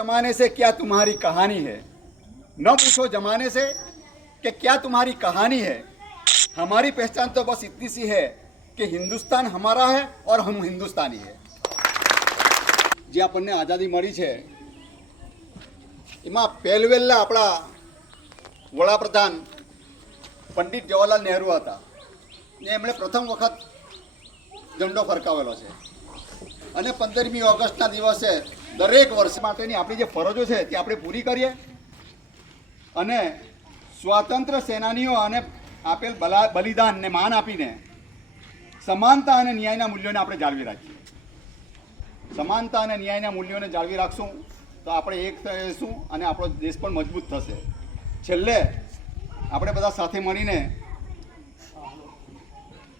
जमाने से क्या तुम्हारी कहानी है न पूछो जमाने से कि क्या तुम्हारी कहानी है हमारी पहचान तो बस इतनी सी है कि हिंदुस्तान हमारा है और हम हिंदुस्तानी है જે આપણને આઝાદી મળી છે એમાં પહેલવેલના આપણા વડાપ્રધાન પંડિત જવાહરલાલ નહેરુ હતા ને એમણે પ્રથમ વખત ઝંડો ફરકાવેલો છે અને પંદરમી ઓગસ્ટના દિવસે દરેક વર્ષ માટેની આપણી જે ફરજો છે તે આપણે પૂરી કરીએ. અને સ્વાતંત્ર્ય સેનાનીઓ અને આપેલ બલા બલિદાનને માન આપીને સમાનતા અને ન્યાયના મૂલ્યોને આપણે જાળવી રાખીએ. સમાનતા અને ન્યાયના મૂલ્યોને જાળવી રાખશું તો આપણે એક થઈશું અને આપણો દેશ પણ મજબૂત થશે. છેલ્લે આપણે બધા સાથે મળીને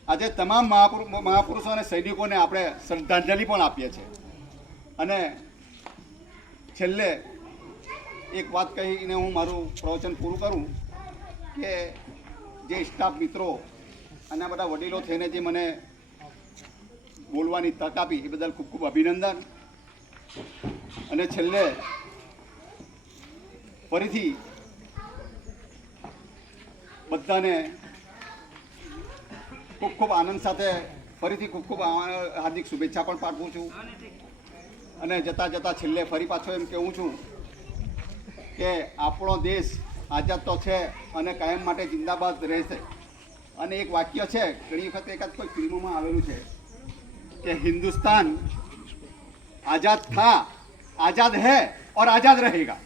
આજે તમામ મહાપુરુ, મહાપુરુષો અને સૈનિકોને આપણે શ્રદ્ધાંજલિ પણ આપીએ છીએ. અને છેલ્લે એક વાત કહીને હું મારું પ્રવચન પૂરું કરું કે જે સ્ટાફ મિત્રો અને બધા વડીલો થઈને જે મને બોલવાની તક આપી, એ બદલ ખૂબ ખૂબ અભિનંદન. અને છેલ્લે ફરીથી બધાને ખૂબ ખૂબ આનંદ સાથે ફરીથી ખૂબ ખૂબ હાર્દિક શુભેચ્છા પણ પાઠવું છું. અને જતાં જતાં છેલ્લે ફરી પાછો એમ કહું છું કે આપણો દેશ આઝાદ તો છે અને કાયમ માટે જિંદાબાદ રહેશે. અને એક વાક્ય છે, ઘણી વખત એકાદ કોઈ ફિલ્મોમાં આવેલું છે કે હિન્દુસ્તાન આઝાદ થા, આઝાદ હૈ ઓર આઝાદ રહેગા.